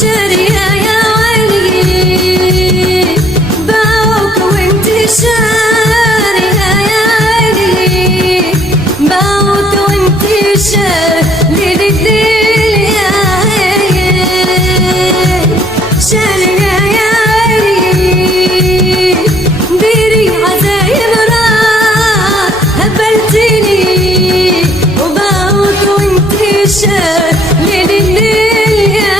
شارية يا عيني باعوك وانت شارية يا عيني باعوك وانت شارية للدنيا شارية يا عيني ديري عزايم راح هبلتني وباعوك وانت شارية للدنيا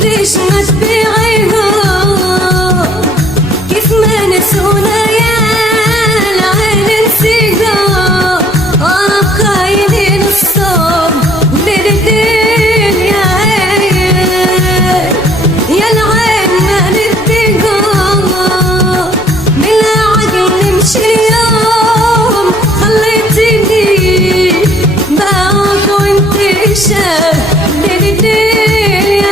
ليش ما تبيعيهم كيف ما نسونا يا العين نسيهم خاينين الصوم للدين يا عين يا العين ما نديهم بلا عقل نمشي اليوم خليتني باعوك وانت شاب للدين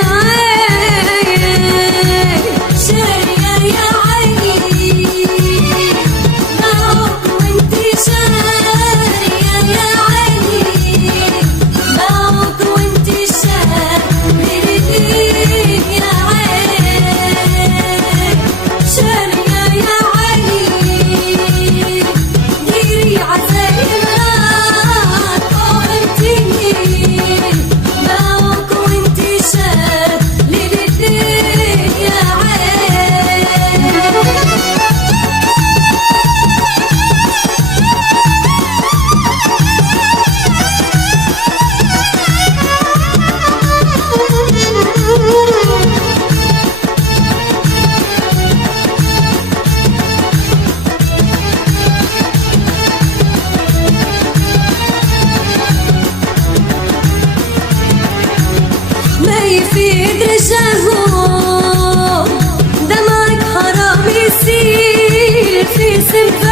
ما يفيد رجاهم دمعك حرام يسيل في سنفة